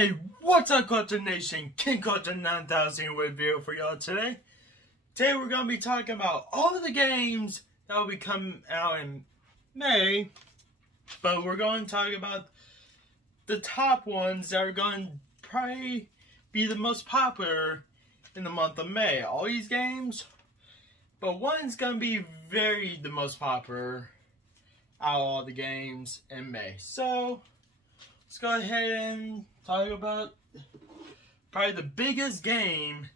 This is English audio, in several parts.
Hey, what's up, Culture Nation? King Culture 9000 with a video for y'all today. Today we're going to be talking about all of the games that will be coming out in May. But we're going to talk about the top ones that are going to probably be the most popular in the month of May. All these games, but one's going to be the most popular out of all the games in May. So, let's go ahead and talk about probably the biggest game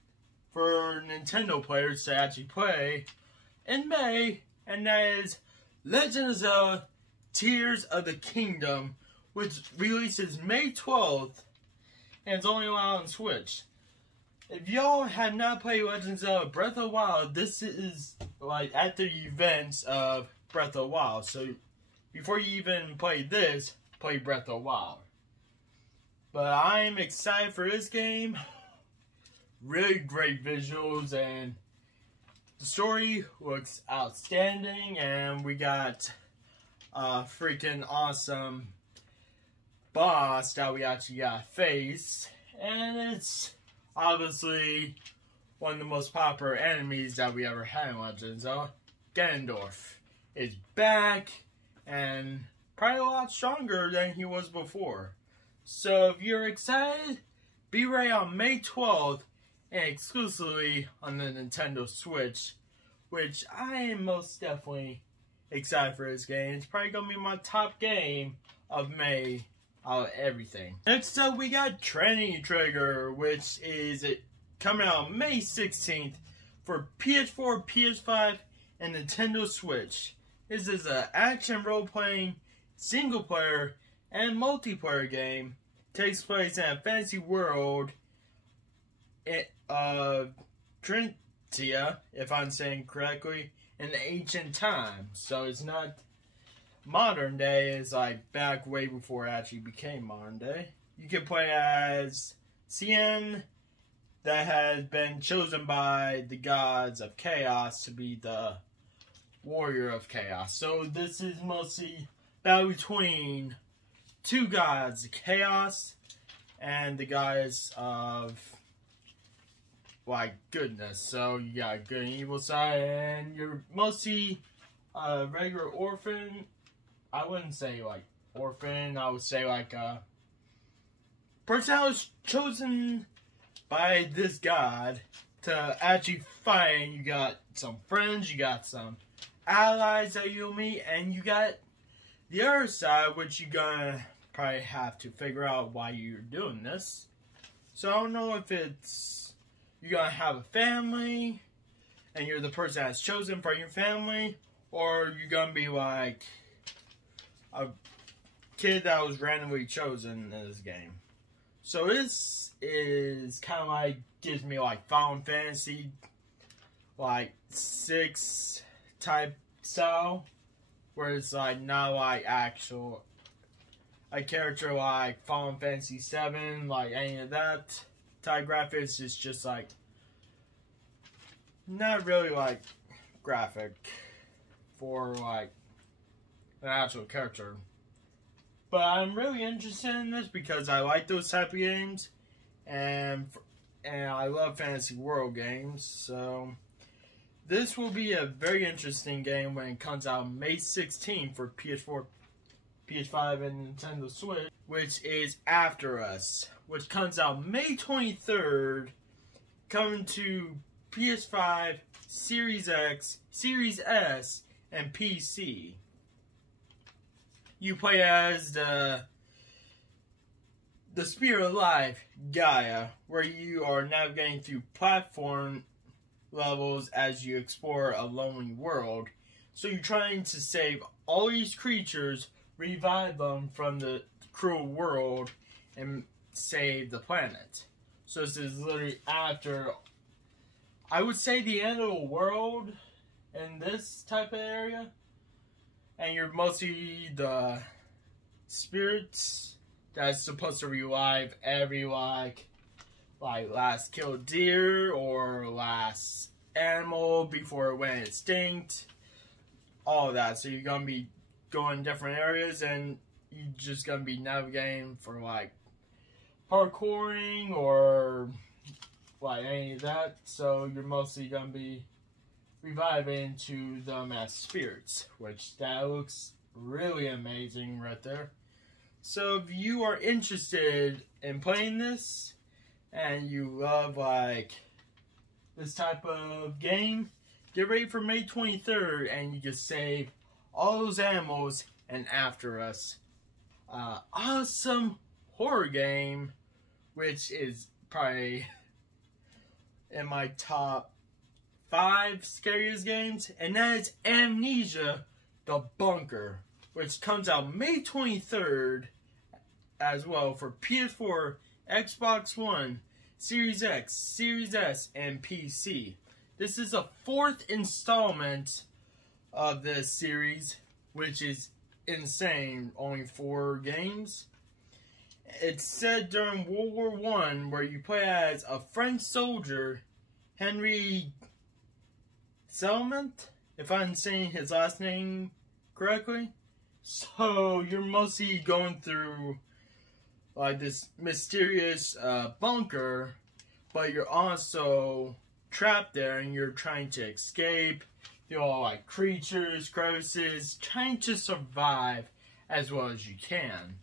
for Nintendo players to actually play in May, and that is Legend of Zelda Tears of the Kingdom, which releases May 12th, and it's only allowed on Switch. If y'all have not played Legend of Zelda Breath of the Wild, this is like at the events of Breath of the Wild. So before you even play this, play Breath of the Wild. But I'm excited for this game. Really great visuals, and the story looks outstanding, and we got a freaking awesome boss that we actually got to face, and it's obviously one of the most popular enemies that we ever had in Legend. So Ganondorf is back, and probably a lot stronger than he was before. So if you're excited, be ready on May 12th, and exclusively on the Nintendo Switch, which I am most definitely excited for this game. It's probably going to be my top game of May out of everything. Next up, we got Trinity Trigger, which is coming out May 16th for PS4, PS5, and Nintendo Switch. This is an action role-playing, single-player, and multiplayer game. Takes place in a fantasy world of Trintia, if I'm saying correctly, in the ancient times. So it's not modern day, it's like back way before it actually became modern day. You can play as Cien, that has been chosen by the gods of chaos to be the warrior of chaos. So this is mostly battle between two gods, chaos and the goddess of like goodness. So you got good and evil side, and you're mostly a regular orphan. I wouldn't say like orphan, I would say like a person that was chosen by this god to actually fight. And you got some friends, you got some allies that you'll meet, and you got the other side, which you're gonna probably have to figure out why you're doing this. So I don't know if it's you're gonna have a family and you're the person that's chosen for your family, or you're gonna be like a kid that was randomly chosen in this game. So this is kind of like, gives me like Final Fantasy like 6 type style, where it's like not like actual a character like Final Fantasy 7, like any of that type graphics. It's just like not really like graphic for like an actual character. But I'm really interested in this because I like those type of games, and I love fantasy world games. So this will be a very interesting game when it comes out May 16th for PS4, PS5, and Nintendo Switch, which is After Us, which comes out May 23rd, coming to PS5, Series X, Series S, and PC. You play as the Spirit of Life, Gaia, where you are navigating through platform levels as you explore a lonely world. So you're trying to save all these creatures, revive them from the cruel world, and save the planet. So this is literally after, I would say, the end of the world in this type of area. And you're mostly the spirits that's supposed to revive every like last killed deer or last animal before it went extinct. All of that. So you're gonna be going different areas, and you're just gonna be navigating for like parkouring or like any of that. So you're mostly gonna be reviving to them as spirits, which that looks really amazing right there. So if you are interested in playing this and you love like this type of game, get ready for May 23rd and you can save all those animals and After Us. Awesome horror game, which is probably in my top 5 scariest games, and that is Amnesia The Bunker, which comes out May 23rd as well for PS4, Xbox One, Series X, Series S, and PC. This is the 4th installment of this series, which is insane. Only 4 games. It's set during World War I, where you play as a French soldier, Henry Zelda, if I'm saying his last name correctly. So you're mostly going through like this mysterious bunker, but you're also trapped there and you're trying to escape. You're all like creatures, crevices, trying to survive as well as you can.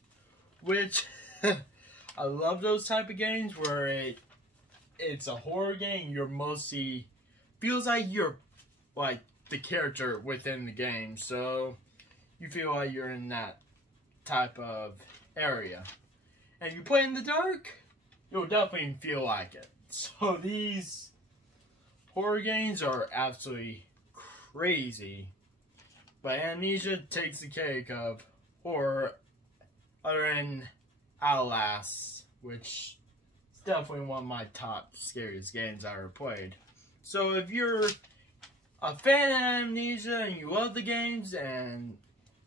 Which I love those type of games where it's a horror game. You're mostly feels like you're like the character within the game, so you feel like you're in that type of area. And you play in the dark, you'll definitely feel like it. So these horror games are absolutely crazy, but Amnesia takes the cake of horror, other than Outlast, which is definitely one of my top scariest games I ever played. So if you're a fan of Amnesia and you love the games, and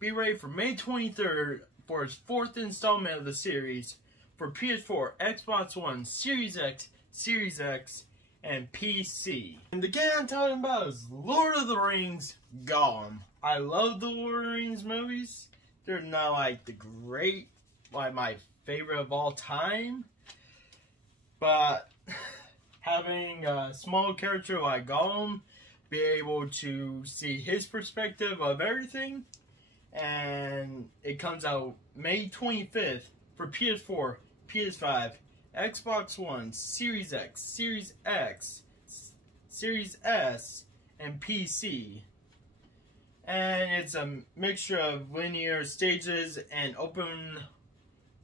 be ready for May 23rd for its 4th installment of the series for PS4, Xbox One, Series X, Series X, and PC. And the game I'm talking about is Lord of the Rings Gollum. I love the Lord of the Rings movies. They're not like the great, like my favorite of all time, but having a small character like Gollum, be able to see his perspective of everything, and it comes out May 25th for PS4, PS5, Xbox One, Series X, Series S, and PC. And it's a mixture of linear stages and open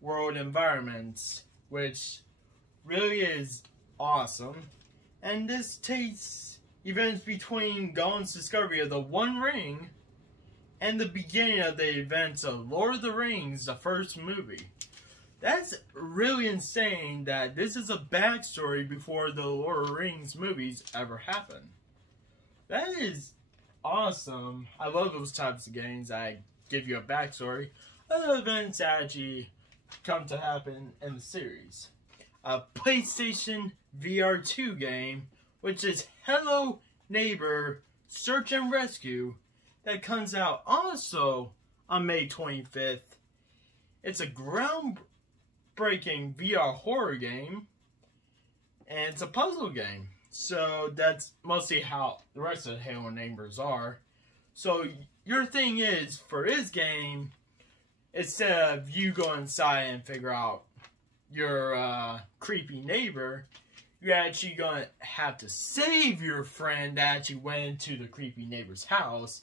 world environments, which really is awesome. And this takes events between Gollum's discovery of the One Ring and the beginning of the events of Lord of the Rings, the first movie. That's really insane that this is a backstory before the Lord of the Rings movies ever happened. That is awesome. I love those types of games. I give you a backstory of the events that actually come to happen in the series. A PlayStation VR 2 game, which is Hello Neighbor Search and Rescue, that comes out also on May 25th. It's a groundbreaking VR horror game, and it's a puzzle game. So that's mostly how the rest of the Halo Neighbors are. So your thing is, for this game, instead of you going inside and figure out your creepy neighbor, you're actually going to have to save your friend that actually went into the creepy neighbor's house,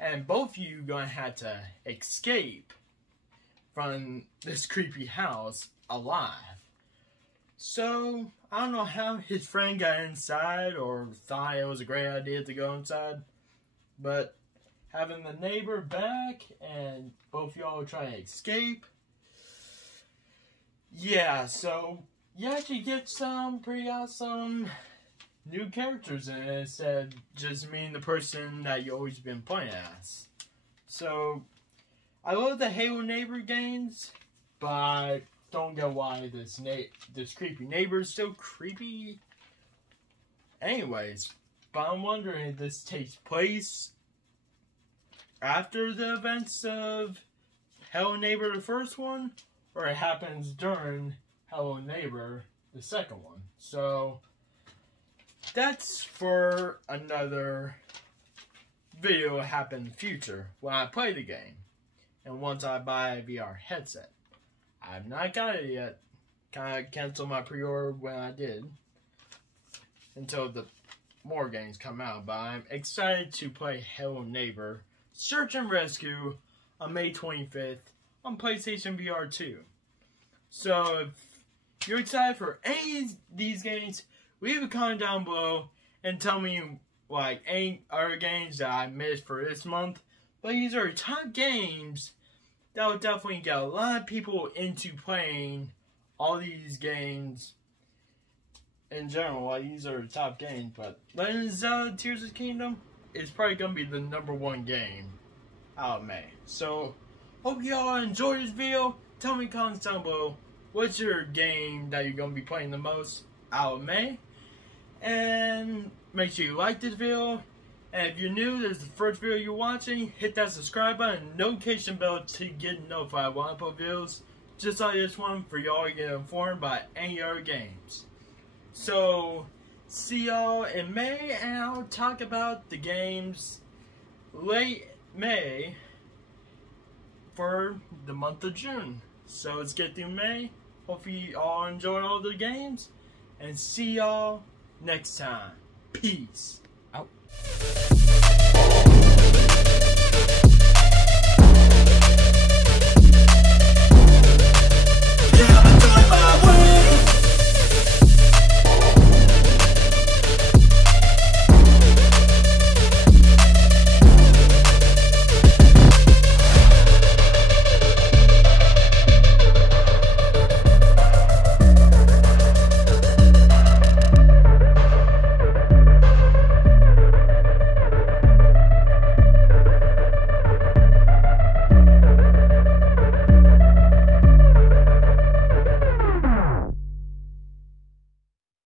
and both of you going to have to escape from this creepy house alive. So, I don't know how his friend got inside or thought it was a great idea to go inside, but having the neighbor back and both y'all trying to escape, yeah, so you actually get some pretty awesome new characters in it instead of just being the person that you've always been playing as. So, I love the Halo Neighbor games, but don't get why this creepy neighbor is still creepy. Anyways, but I'm wondering if this takes place after the events of Hello Neighbor, the first one, or it happens during Hello Neighbor, the second one. So that's for another video to happen in the future when I play the game. And once I buy a VR headset. I've not got it yet. Kinda canceled my pre-order when I did. Until the more games come out. But I'm excited to play Hello Neighbor Search and Rescue on May 25th on PlayStation VR 2. So if you're excited for any of these games, leave a comment down below and tell me like any other games that I missed for this month. But these are top games that will definitely get a lot of people into playing all these games in general. Like, these are the top games, but Legend of Zelda Tears of the Kingdom is probably going to be the #1 game out of May. So, hope y'all enjoyed this video. Tell me in the comments down below, what's your game that you're going to be playing the most out of May? And make sure you like this video. And if you're new, this is the first video you're watching, hit that subscribe button and notification bell to get notified when I upload videos just like this one for y'all to get informed by any other games. So, see y'all in May, and I'll talk about the games late May for the month of June. So let's get through May. Hopefully you all enjoy all the games, and see y'all next time. Peace out.